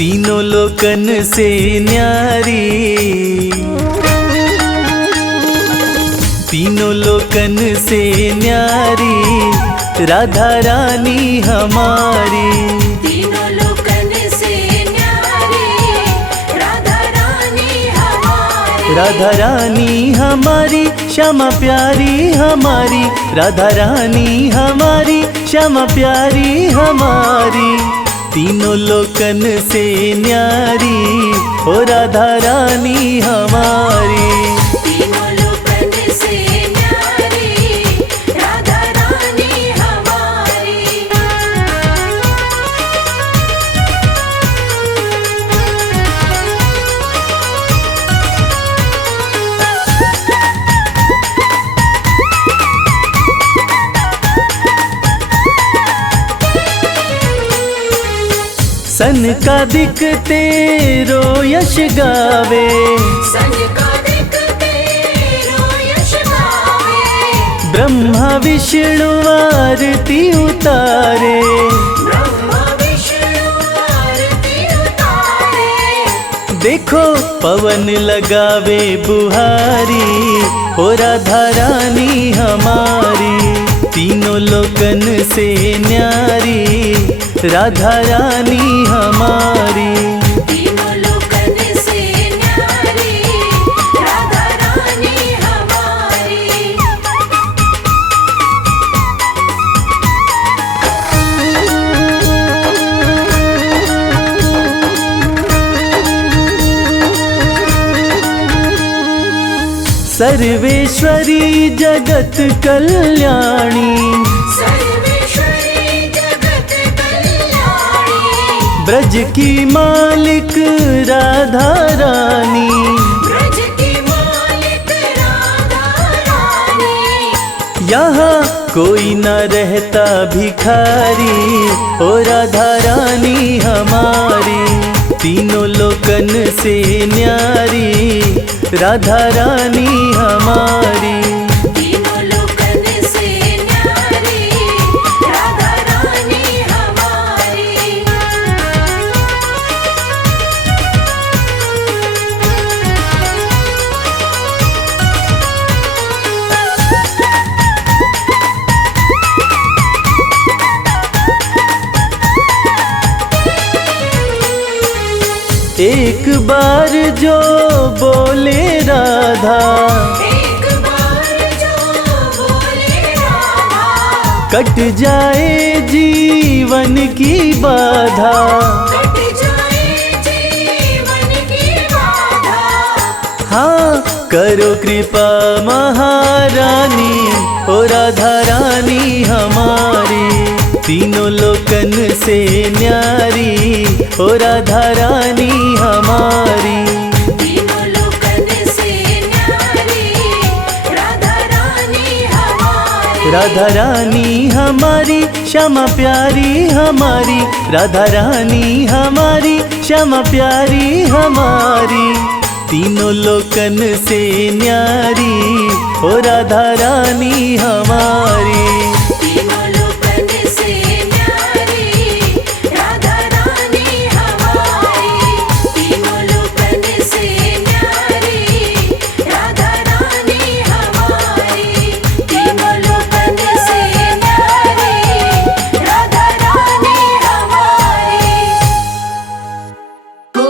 तीनों लोकन से न्यारी, तीनों लोकन से न्यारी राधा रानी हमारी। तीनों लोकन से न्यारी राधा रानी हमारी। राधा रानी हमारी श्यामा प्यारी हमारी, राधा रानी हमारी श्यामा प्यारी हमारी। तीनों लोकन से न्यारी ओ राधा रानी हमारी। तीनों लोकन से न्यारी राधा रानी हमारी। सन का दिखते रो यश गावे, सन का दिखते रो यश गावे। ब्रह्मा विष्णु आरती उतारे, ब्रह्मा विष्णु आरती उतारे। देखो पवन लगावे बुहारी ओ राधा रानी हमारी। तीनों लोकन से न्यारी राधा रानी हमारी। तीनों लोकन से न्यारी राधा रानी हमारी। सर्वेश्वरी जगत कल्याणी, सर्वेश्वरी जगत कल्याणी। ब्रज की मालिक राधा रानी। ब्रज की मालिक राधा रानी। यहाँ कोई न रहता भिखारी ओ राधा रानी हमारी। तीनों लोकन से न्यारी राधा रानी हमारी। तीनों लोकन से न्यारी राधा रानी हमारी। एक बार जो बोले राधा, एक बार जो बोले राधा। कट जाए जीवन की बाधा। कट जाए जीवन की बाधा। हाँ करो कृपा महारानी ओ राधा रानी हमारी। तीनों लोकन से न्यारी ओ राधा रानी हमारी। तीनों लोकन से न्यारी राधा रानी हमारी। राधा रानी हमारी श्यामा प्यारी हमारी, राधा रानी हमारी श्यामा प्यारी हमारी। तीनों लोकन से न्यारी ओ राधा रानी हमारी। तीनों लोकन से न्यारी राधा रानी हमारी। तीनों लोकन से न्यारी राधा रानी हमारी। तीनों लोकन से न्यारी राधा रानी हमारी। ओ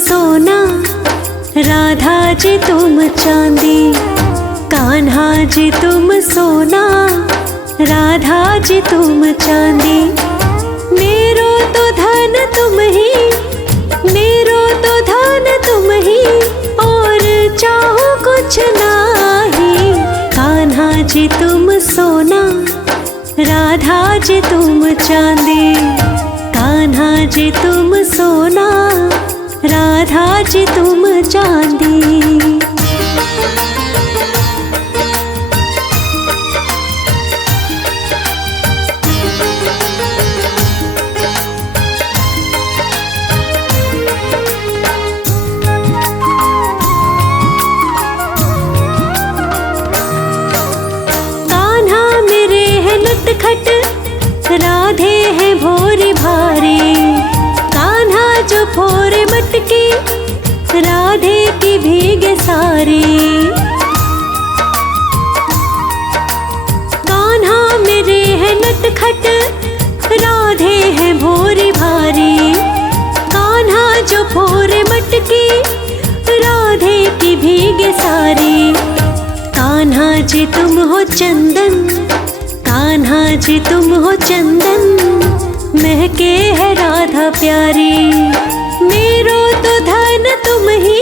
सोना, राधा जी तुम चांदी। कान्हा जी तुम सोना, राधा जी तुम चांदी। मेरो तो धन तुम ही, मेरो तो धन तुम ही, और चाहो कुछ नाही। कान्हा जी तुम सोना, राधा जी तुम चांदी। कान्हा जी तुम सोना, राधा जी तुम चांदी। खट राधे हैं भोरी भारी। कान्हा जो फोरे मटकी, राधे की भीगे सारी। कान्हा मेरे है नटखट, राधे हैं भोरी भारी। कान्हा जो फोरे मटकी, राधे की भीगे सारी। कान्हा जी तुम हो चंदन, कान्हा जी तुम हो चंदन, महके है राधा प्यारी। मेरो तो धन तुम ही,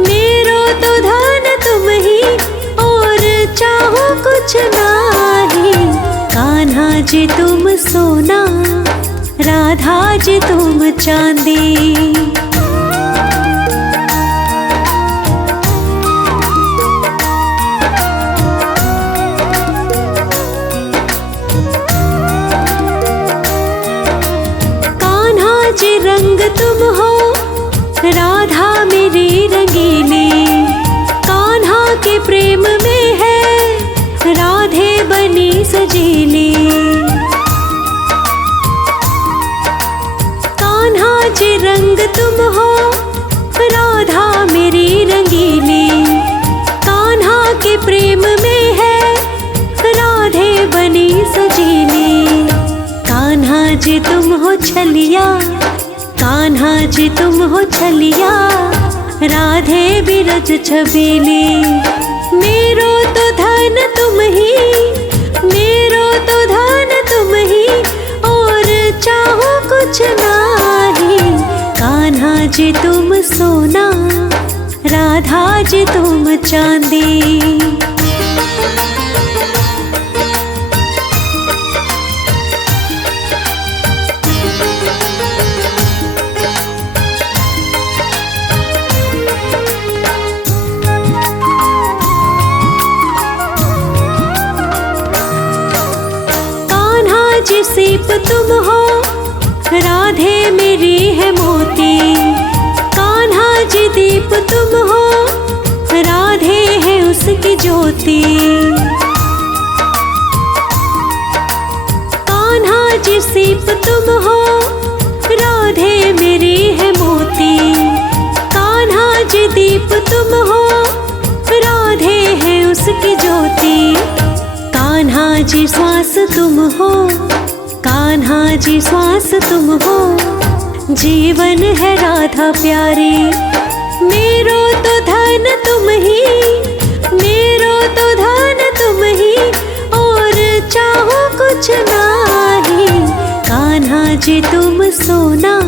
मेरो तो धन तुम ही, और चाहो कुछ नाही। कान्हा जी तुम सोना, राधा जी तुम चांदी। जी रंग तुम हो, राधा मेरी रंगीली। कान्हा के प्रेम में है, राधे बनी सजीली। कान्हा जी रंग तुम हो, राधा मेरी रंगीली। कान्हा के प्रेम में है, राधे बनी सजीली। कान्हा जी तुम हो छलिया, कान्हा जी तुम हो छलिया, राधे बिरज छबीली। मेरो तो धन तुम ही, मेरो तो धन तुम ही, और चाहो कुछ नाही। कान्हा जी तुम सोना, राधा जी तुम चांदी। जी सीप तुम हो, राधे मेरी है मोती। कान्हा जी दीप तुम हो, राधे है उसकी ज्योति। कान्हा जी सीप तुम हो, राधे मेरी है मोती। कान्हा जी दीप तुम हो, राधे है उसकी ज्योति। कान्हा जी श्वास तुम हो, कान्हा जी श्वास तुम हो, जीवन है राधा प्यारी। मेरो तो धन तुम ही, मेरो तो धन तुम ही, और चाहो कुछ नाही। कान्हा जी तुम सोना,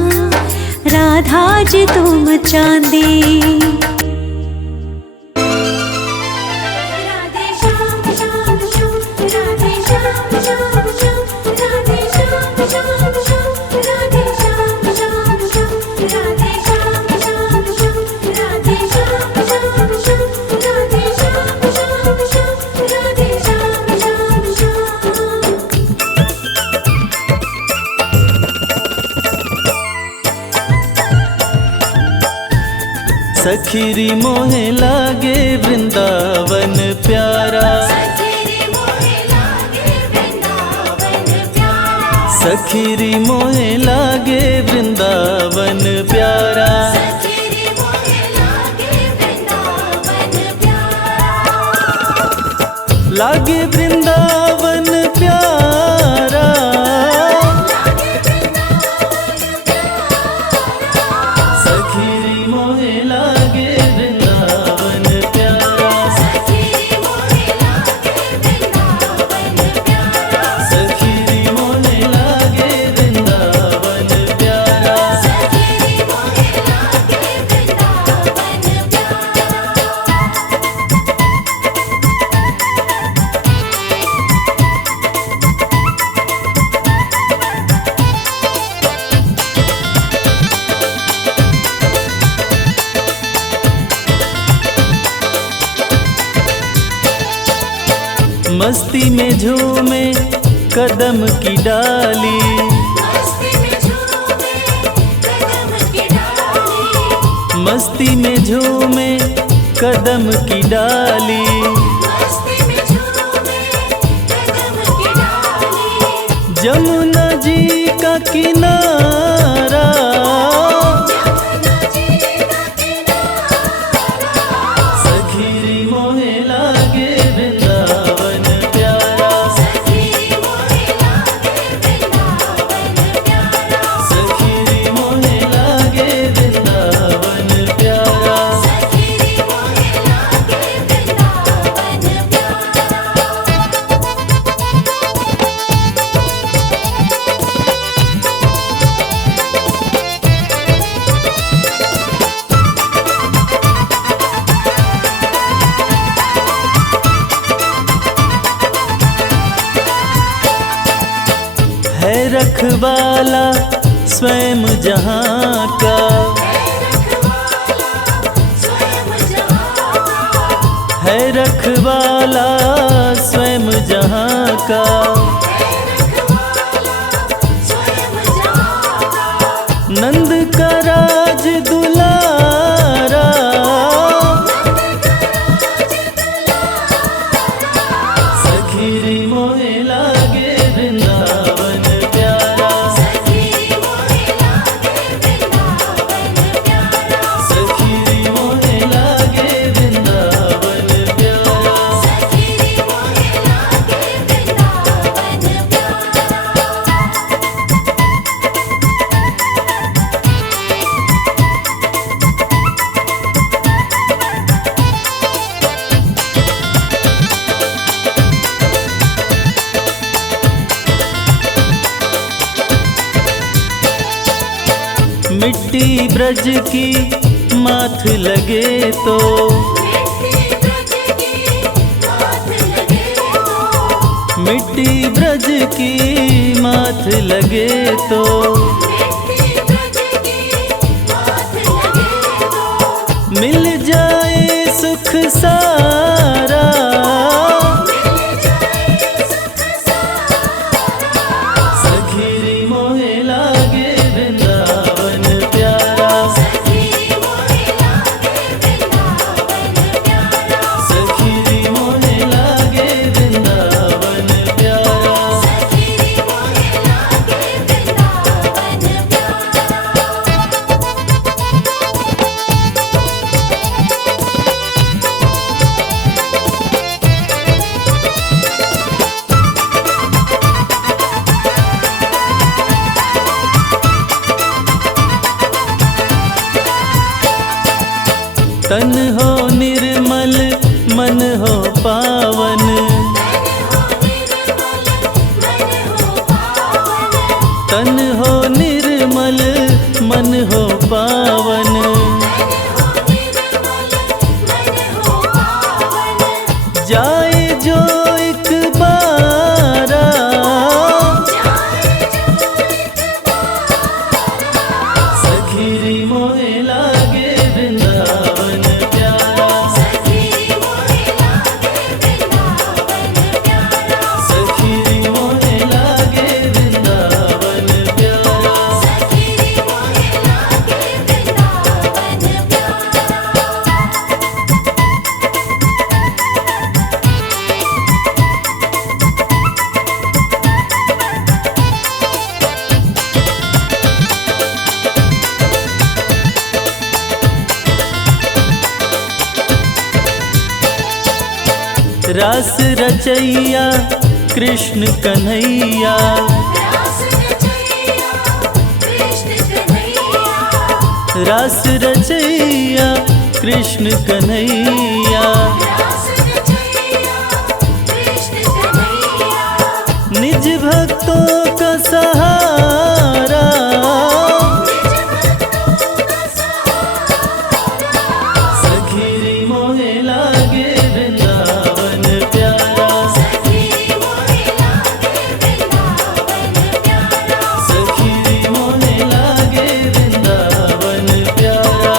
राधा जी तुम चांदी। सखीरी मोहे लागे वृंदावन प्यारा। सखीरी मोहे लागे वृंदावन प्यारा। लागे वृंदावन प्यारा। सखीरी मस्ती में झूमे कदम की डाली, मस्ती में झूमे कदम की डाली, मस्ती में झूमे कदम की डाली। मस्ती में झूमे कदम की डाली। जमुना जी का किनारा, जमुना जी का किनारा, सखीरी मोहे लागे वृंदावन प्यारा, सखी मोहे लागे वृंदावन प्यारा, सखीरी मोहे लागे वृंदावन प्यारा। सखी मोहे लागे वृंदावन प्यारा। है रखवाला स्वयं जहाँ का, है रखवाला स्वयं जहाँ का। नंद का राज दुलारा, सखीरी मोहे लागे वृंदावन प्यारा, सखीरी मोहे लागे वृंदावन प्यारा। मिट्टी ब्रज की माथ लगे तो, मिट्टी ब्रज की माथ लगे तो। मिल जाए सुख सारा, सखीरी मोहे लागे वृंदावन प्यारा, सखीरी मोहे लागे वृंदावन प्यारा। तन हो निर्मल मन हो पावन, तन हो निर्मल मन हो पावन। जाए जो एक बारा, सखीरी मोहे लागे वृंदावन प्यारा, सखीरी मोहे लागे वृंदावन प्यारा। रास रचैया कृष्ण कन्हैया, रास रचैया कृष्ण कन्हैया। निज भक्तों का सहारा, सखीरी मोहे लागे वृंदावन प्यारा, सखीरी मोहे लागे वृंदावन प्यारा।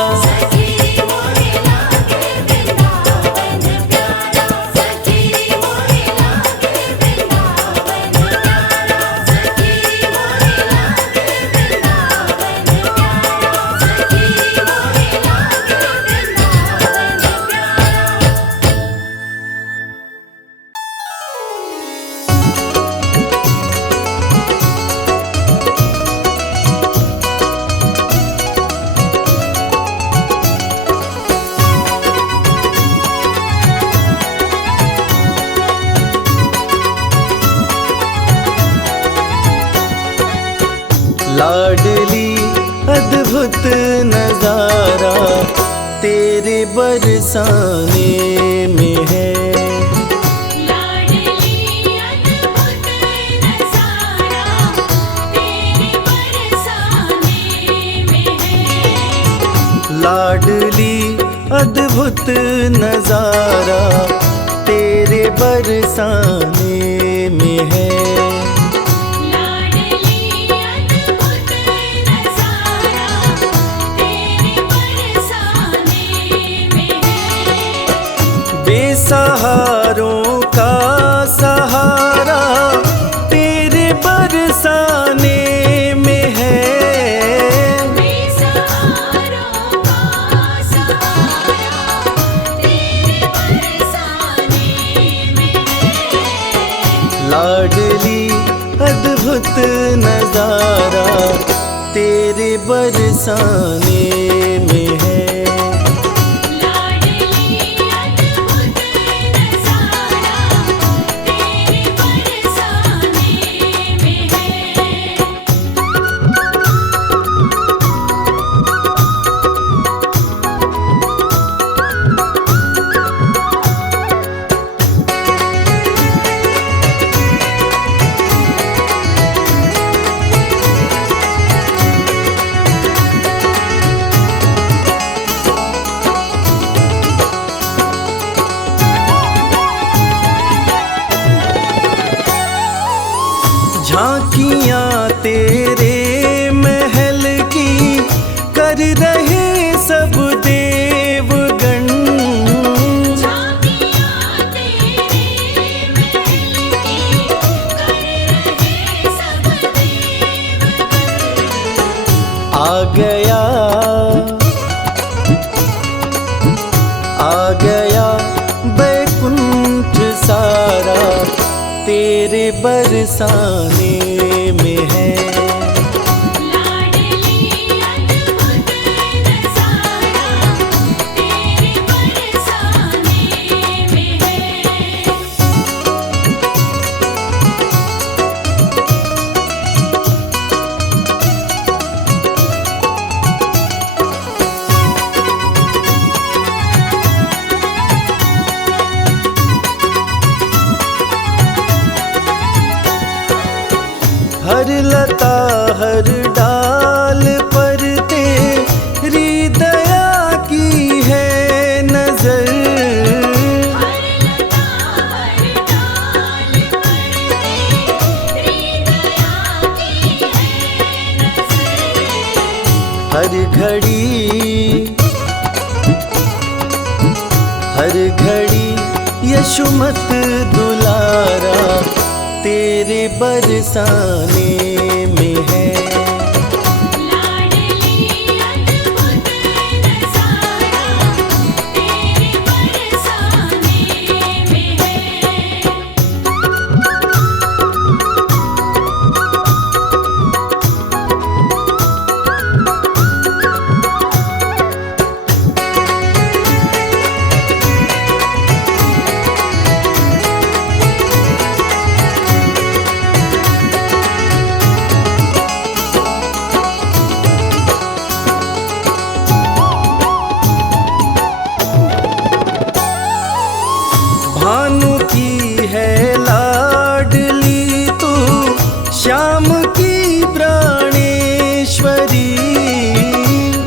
सखी मोहे बरसाने में है। लाडली अद्भुत नजारा तेरे बरसाने में है। लाडली अद्भुत नजारा तेरे बरसाने में है। लाडली अद्भुत नजारा तेरे बरसाने में है। बेसहारों का सहारा तेरे बरसाने में है। बेसहारों का सहारा तेरे बरसाने में है। लाडली अद्भुत नजारा तेरे बरसाने में है। लाडली अद्भुत नजारा तेरे बरसाने में है। झांकियां तेरे महल की कर रहे सब देवगण। झांकियां तेरे महल की कर रहे सब देवगण। आ गया बैकुंठ सारा तेरे बरसाने में है। लाडली अद्भुत नजारा तेरे बरसाने में है। हर लता हर डाल पर तेरी दया की है नजर। हर लता हर डाल पर तेरी दया की है नजर। हर घड़ी यशुमत दुलारा तेरे बरसाने में है। लाडली अद्भुत नजारा तेरे बरसाने में है। भानु की है लाडली तू श्याम की प्राणेश्वरी।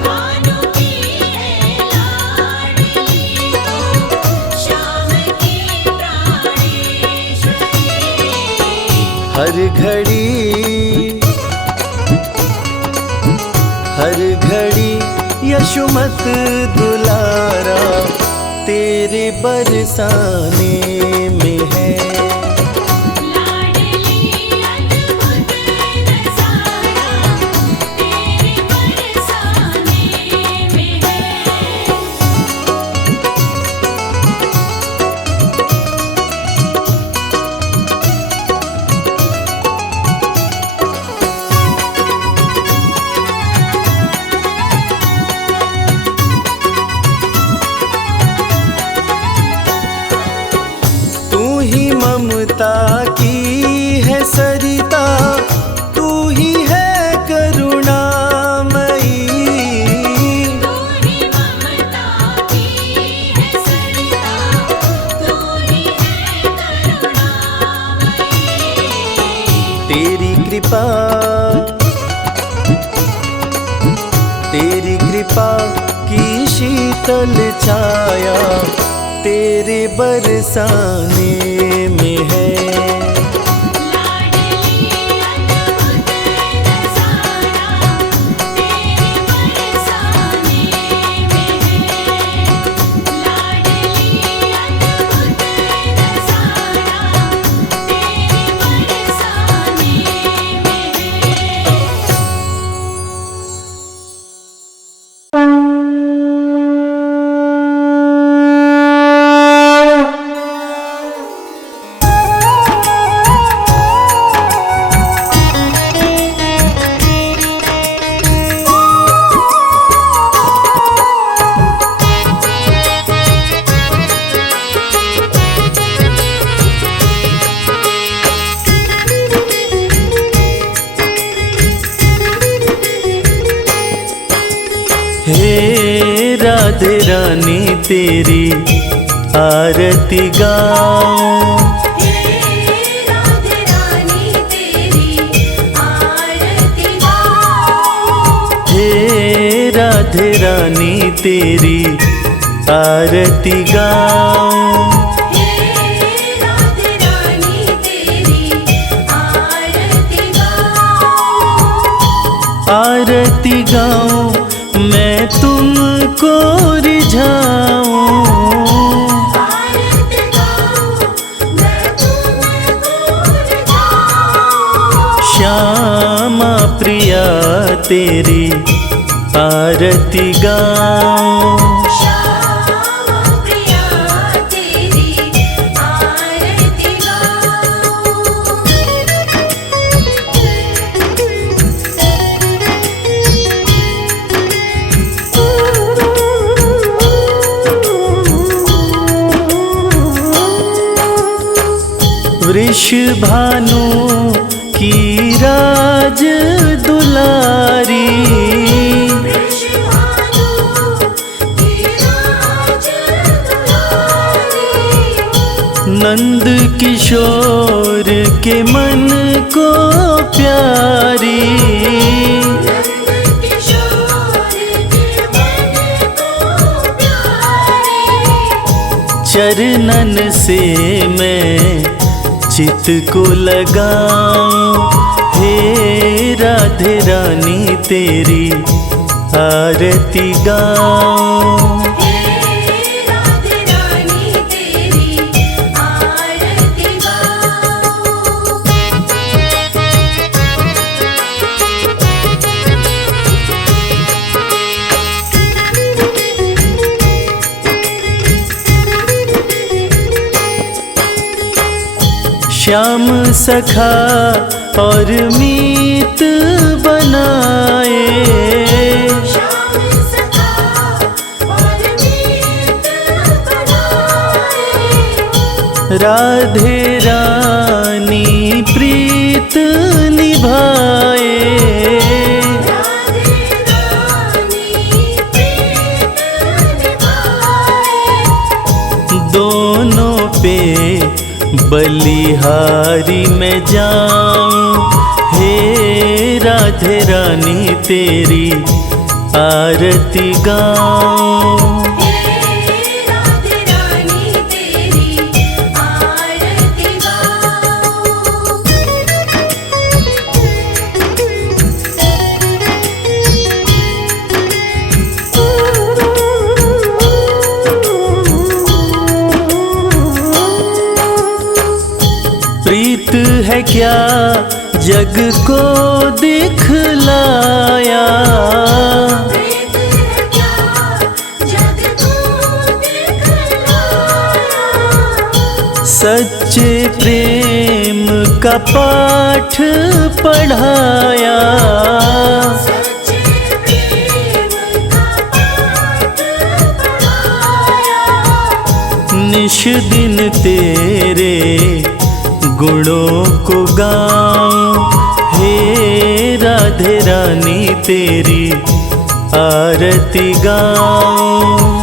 भानु की है लाडली तू श्याम की प्राणेश्वरी। हर घड़ी यशुमत दुलारा तेरे बरसाने में है। लाडली अद्भुत नजारा तेरे बरसाने में है। ममता की है सरिता, तू ही है करुणामयी। तू ही ममता की कृपा, तेरी कृपा की शीतल छाया तेरे बरसाने में है। हे राधे रानी तेरी आरती गाऊं, हे राधे रानी तेरी आरती गाऊं, आरती गाऊं मैं तुमको रिझाऊं, श्यामा प्रिया तेरी आरती गाऊं, वृषभानु की राज दुलारी, नंद किशोर के मन को प्यारी, चरणन से मैं चित को लगाऊं, हे राधे रानी तेरी आरती गाऊं, श्याम सखा और मीत बनाए, राधे रानी प्रीत निभाए, दोनों पे बलिहारी में जाऊं, हे राधे रानी तेरी आरती गाऊं, प्रीत है क्या जग को दिखलाया, सच्चे प्रेम का पाठ पढ़ाया, निश दिन तेरे गुणों को गाऊं, हे राधे रानी तेरी आरती गाऊं,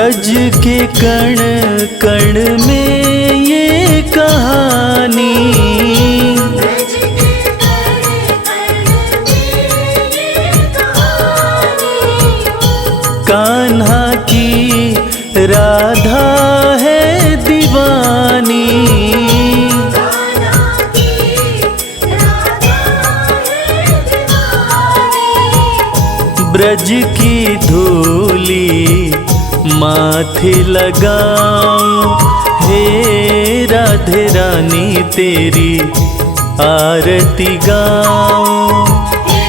ब्रज के कण कण में ये कहानी, ब्रज के कण कण में ये कहानी, कान्हा की राधा है दीवानी, कान्हा की राधा है दीवानी, ब्रज की धूली माथे लगाऊं, हे राधे रानी तेरी आरती गाऊं। हे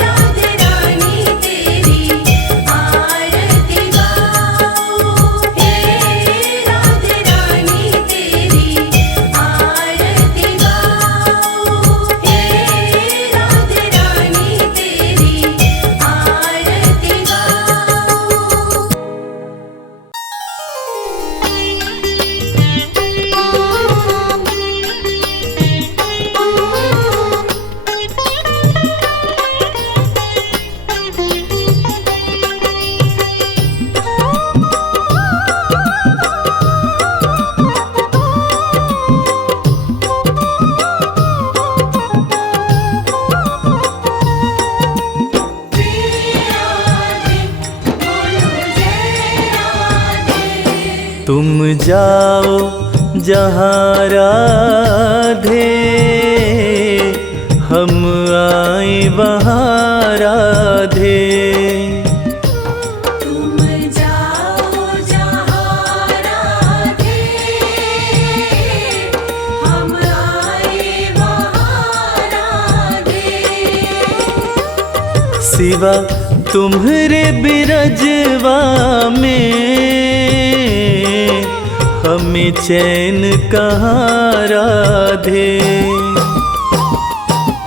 राधे रानी तेरी आरती गाऊं, हे राधे रानी तेरी आरती गाऊं, हे राधे रानी तेरी आरती गाऊं। तुम जाओ जहाँ राधे, हम आए वहाँ राधे। तुम जाओ जहाँ राधे, हम आए वहाँ राधे। सिवा तुम्हारे बिरजवा में हमें चैन कहाँ राधे।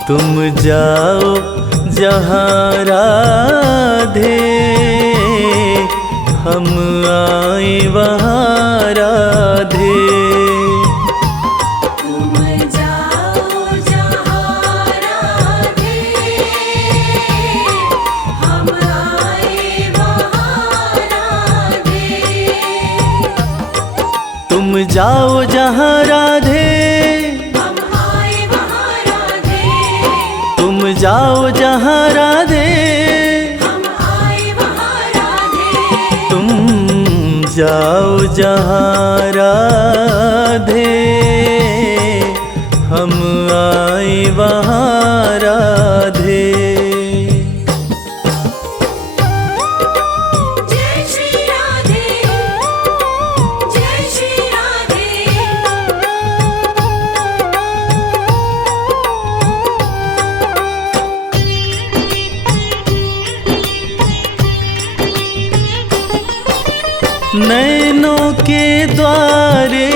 तुम जाओ जहाँ राधे, हम आए वहाँ राधे। तुम जाओ जहाँ राधे, हम आए वहाँ राधे। तुम जाओ जहाँ राधे, हम आए वहाँ राधे। तुम जाओ जहाँ राधे, हम आए वहाँ राधे। तुम जाओ जहाँ राधे, हम आए वहाँ राधे। जय श्री राधे, जय श्री राधे। नैनों के द्वारे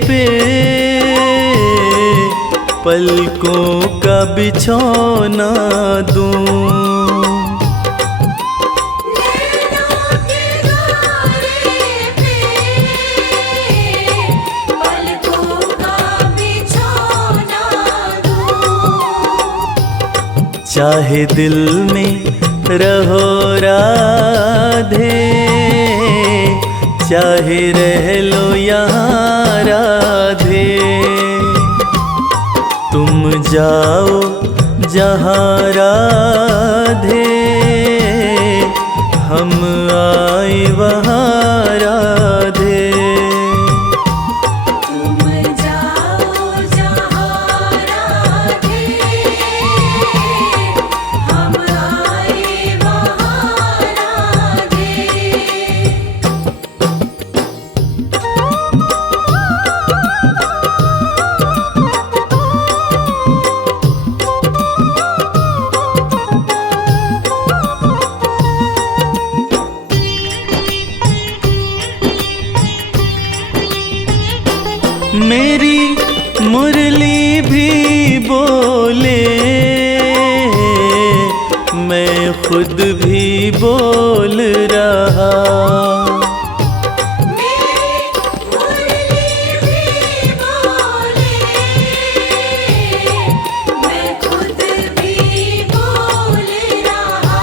पे पलकों का बिछौना दूं। नैनों के द्वारे पे पलकों का बिछौना दूं। चाहे दिल में रहो राधे, चाहे रह लो यहाँ राधे। तुम जाओ जहाँ राधे, हम आए वहाँ राधे। तुम जाओ जहाँ राधे, हम आए वहाँ राधे। मेरी मुरली भी बोले, मैं खुद भी बोल रहा। मेरी मुरली भी बोले, मैं खुद भी बोल रहा।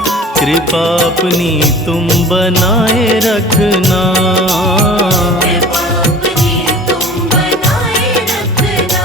कृपा अपनी तुम बनाए रखना। कृपा अपनी तुम बनाए रखना।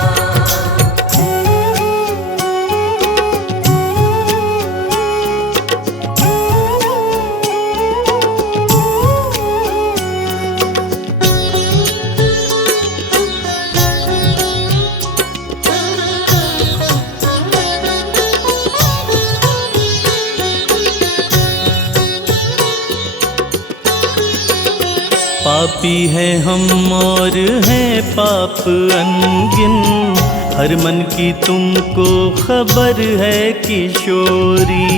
पापी है हम और हैं पाप अनगिन, हर मन की तुमको खबर है किशोरी।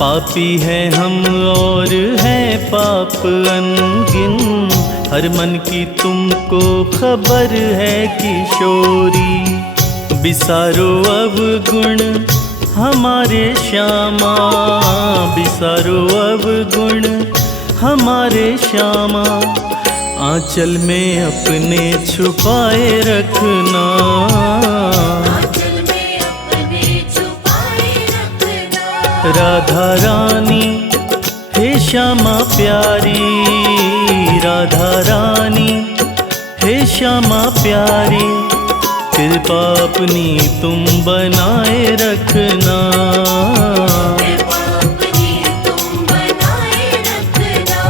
पापी है हम और हैं पाप अनगिन, हर मन की तुमको खबर है किशोरी। बिसारो अवगुण हमारे श्यामा, बिसारो अवगुण हमारे श्यामा, आंचल में अपने छुपाए रखना। आंचल में अपने छुपाए रखना। राधा रानी हे श्यामा प्यारी, राधा रानी हे श्यामा प्यारी, कृपा अपनी तुम बनाए रखना। कृपा अपनी तुम बनाए रखना।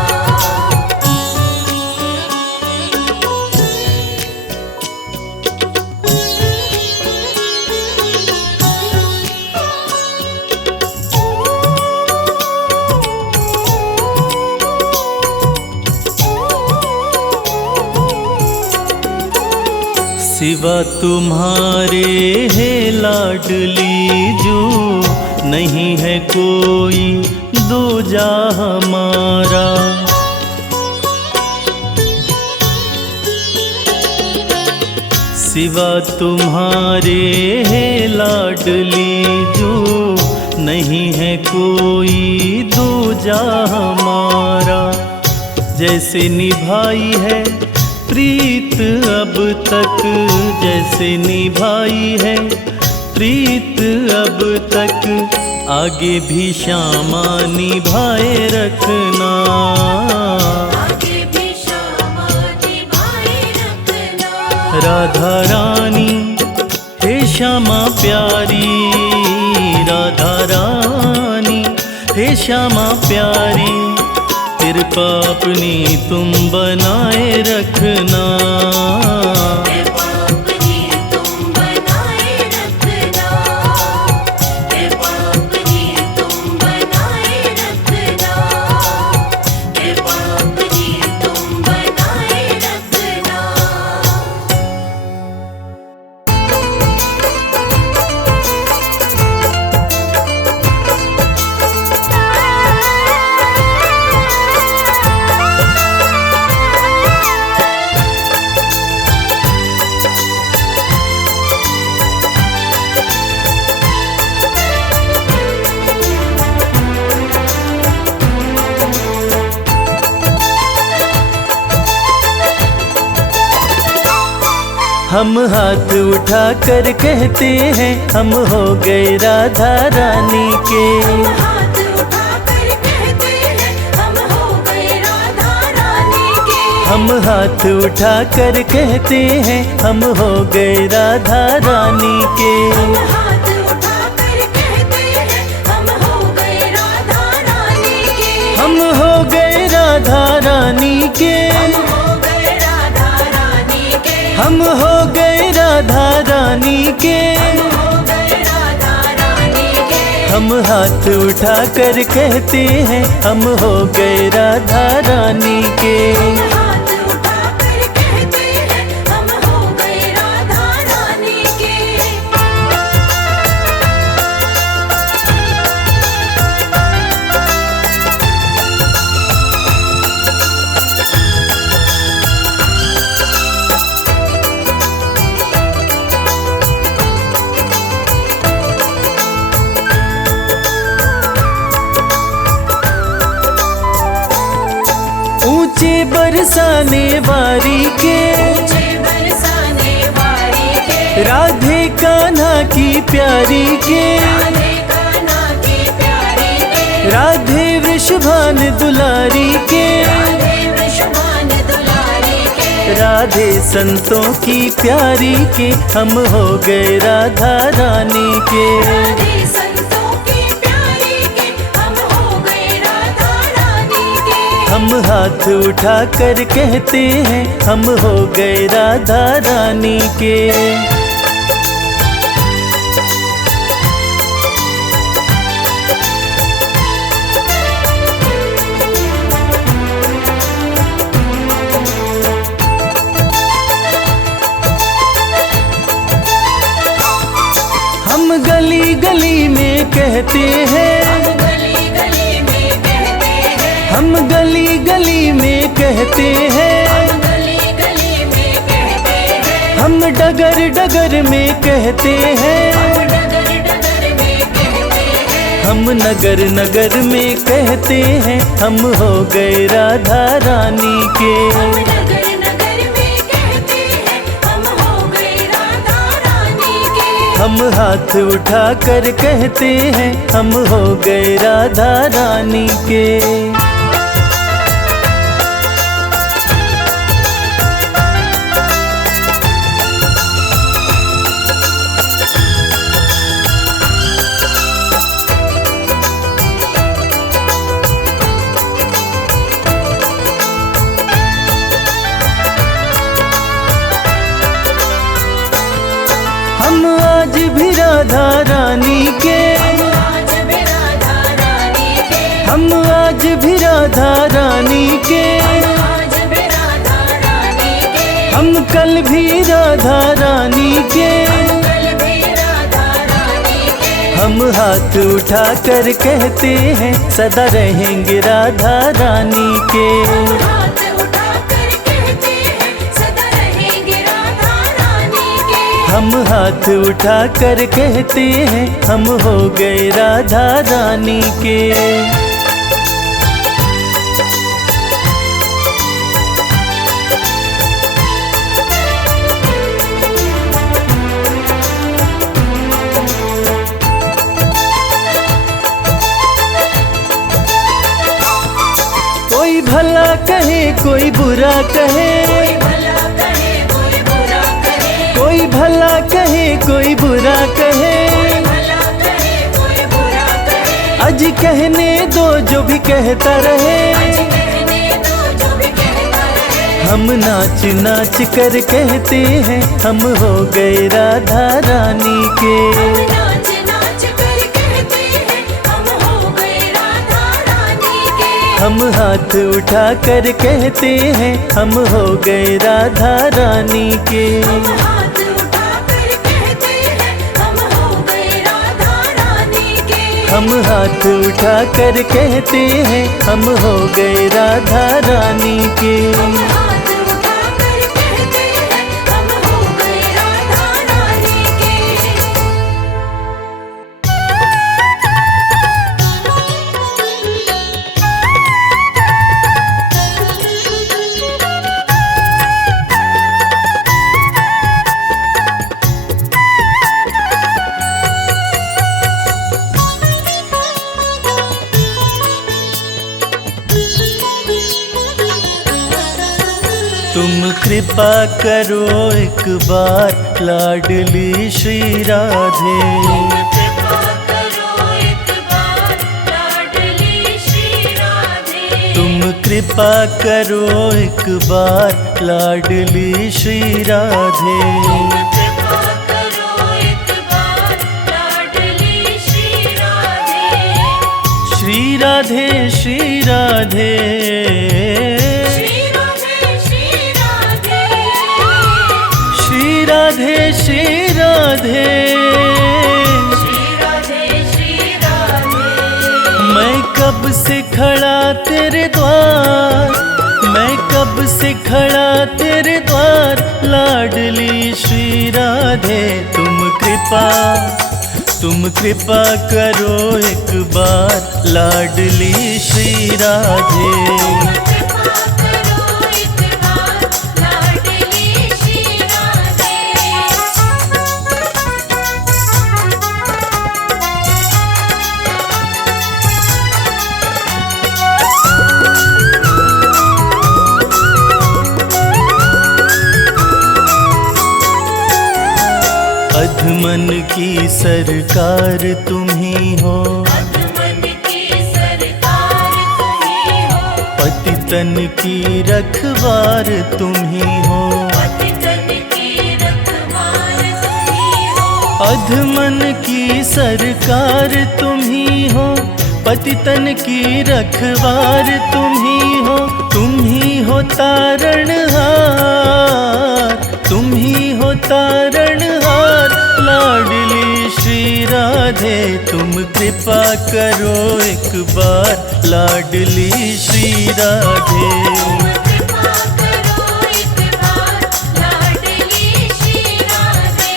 सिवा तुम्हारे है लाडली जो, नहीं है कोई दूजा हमारा। सिवा तुम्हारे है लाडली जो, नहीं है कोई दूजा हमारा। जैसे निभाई है प्रीत अब तक, जैसे निभाई है प्रीत अब तक, आगे भी श्यामा निभाए रखना। आगे भी श्यामा निभाए रखना। राधा रानी हे श्यामा प्यारी, राधा रानी हे श्यामा प्यारी, कृपा अपनी तुम बनाए रखना। कृपा अपनी तुम बनाए रखना। कृपा अपनी तुम बनाए रखना। कृपा अपनी तुम बनाए रखना। हम हाथ उठा कर कहते हैं हम हो गए राधा रानी के। हाथ उठाकर कहते हैं हम हो गए राधा रानी के। हम हाथ उठा कर कहते हैं हम हो गए राधा रानी के। हाथ उठाकर कहते हैं हम हो गए राधा रानी के। हम हो गए राधा रानी के। हो गए राधा रानी के। हम हो गए राधा रानी के। हो गए राधा रानी के। हम हाथ उठा कर कहते हैं हम हो गए राधा रानी के। हाथ उठाकर कहते हैं हम हो गए राधा रानी के। ऊंचे बरसाने वारी के ऊंचे बरसाने वारी के। राधे का कान्हा की प्यारी के, राधे कान्हा की प्यारी के, राधे वृषभान दुलारी के, राधे वृषभान दुलारी के, राधे संतों की प्यारी के, हम हो गए राधा रानी के। राधे संतों की प्यारी के, हम हो गए राधा रानी के। हम हाथ उठा कर कहते हैं, हम हो गए राधा रानी के। हम गली गली में कहते हैं, हम गली गली में कहते हैं, हम गली गली में कहते हैं, हम गली गली में कहते हैं, हम डगर डगर में कहते हैं, हम डगर डगर में कहते हैं, हम नगर नगर में कहते हैं, हम हो गए राधा रानी के। हम नगर नगर में कहते हैं, हम हो गए राधा रानी के। हम हाथ उठा कर कहते हैं, हम हो गए राधा रानी के। हम आज भी राधा रानी के, हम आज भी राधा रानी के, हम आज भी राधा रानी के, हम आज भी राधा रानी के, हम कल भी राधा रानी के। कल भी राधा रानी के। हम हाथ उठा कर कहते हैं, सदा रहेंगे राधा रानी के। हाथ उठा कर कहते हैं, सदा रहेंगे राधा रानी के। हम हाथ उठा कर कहते हैं, हम हो गए राधा रानी के। कोई भला कहे कोई बुरा कहे, कोई भला कहे कोई बुरा कहे, कोई भला कहे कोई बुरा कहे, कोई भला कहे कोई बुरा कहे। आज कहने दो जो भी कहता रहे। आज कहने दो जो भी कहता रहे। हम नाच नाच कर कहते हैं, हम हो गए राधा रानी के। हम नाच नाच कर कहते हैं, हम हो गए राधा रानी के। हम हाथ उठा कर कहते हैं, हम हो गए राधा रानी के। हम हाथ उठा कर कहते हैं, हम हो गए राधा रानी के। हम हाथ उठा कर कहते हैं, हम हो गए राधा रानी के। हम हाथ उठा कर कहते हैं, हम हो गए राधा रानी के। तुम कृपा करो एक बार लाडली श्री राधे। कृपा करो एक बार लाडली श्री राधे। तुम कृपा करो एक बार लाडली श्री राधे। कृपा करो एक बार लाडली श्री राधे। श्री राधे श्री राधे, श्री राधे श्री राधे। श्री राधे श्री राधे। श्री राधे श्री राधे। मैं कब से खड़ा तेरे द्वार, मैं कब से खड़ा तेरे द्वार लाडली श्री राधे। तुम कृपा करो एक बार लाडली श्री राधे। कृपा करो एक बार लाडली श्री राधे। अधमन की सरकार तुम ही हो, अधमन की सरकार तुम ही हो, पतितन की रखवार तुम ही हो, पतितन की रखवार तुम ही हो, अधमन की सरकार तुम ही हो, पतितन की रखवार तुम ही हो तारणहार, तुम ही हो तारणहार। लाडली श्री राधे तुम कृपा करो एक बार, लाडली श्री राधे। कृपा करो एक बार, लाडली श्री राधे।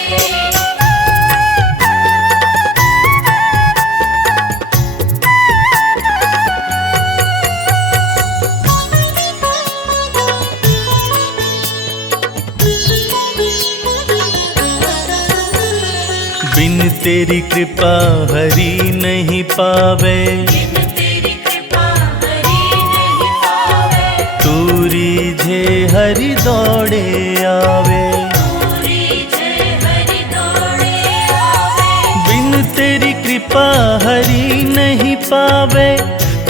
बिन तेरी कृपा हरि नहीं पावे, बिन तेरी कृपा हरि नहीं पावे, तूरी झे हरि दौड़े आवे, पूरी जय हरि दौड़े आवे, बिन तेरी कृपा हरि नहीं पावे,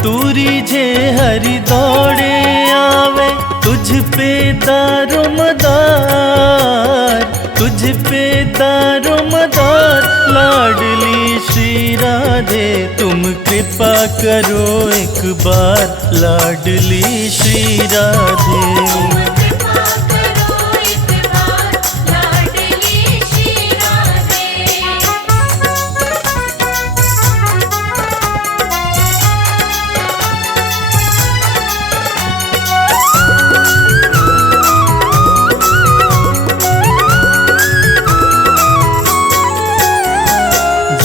तूरी झे हरि दौड़े आवे। तुझ पे दारो मदार, तुझ पे दारो मदार, लाडली श्री राधे तुम कृपा करो एक बार, लाडली श्री राधे। कृपा करो एक बार, लाडली श्री राधे।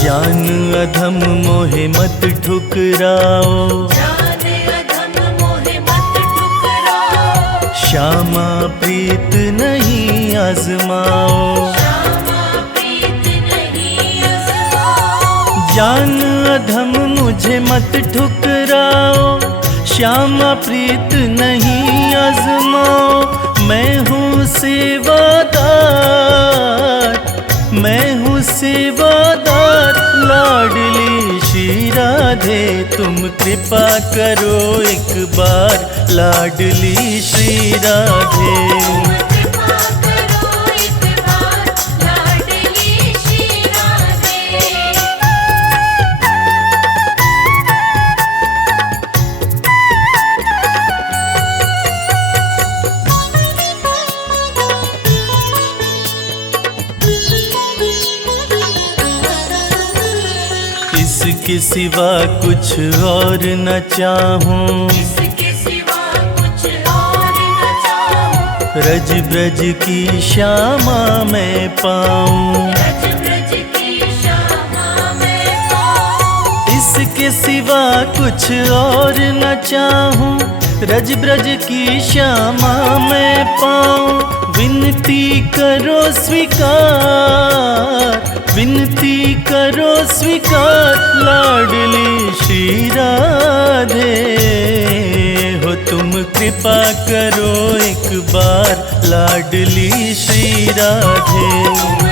ज्ञान अधम मोहे मत ठुकराओ, जान अधम मोहे मत ठुकराओ, श्यामा प्रीत नहीं आजमाओ, श्यामा प्रीत नहीं आजमाओ, ज्ञान अधम मुझे मत ठुकराओ, श्यामा प्रीत नहीं आजमाओ। मैं हूँ सेवादार, मैं हूँ सेवादार, लाडली श्री राधे तुम कृपा करो एक बार, लाडली श्री राधे। कृपा करो एक बार, लाडली श्री राधे। इसके सिवा कुछ और न चाहूं, इसके सिवा कुछ और न चाहूं, रज ब्रज की श्यामा मैं पाऊं, रज ब्रज की श्यामा मैं पाऊं, इसके सिवा कुछ और न चाहूं, रज ब्रज की श्यामा मैं पाऊं। विनती करो स्वीकार, विनती करो स्वीकार, लाडली श्री राधे हो तुम कृपा करो एक बार, लाडली श्री राधे।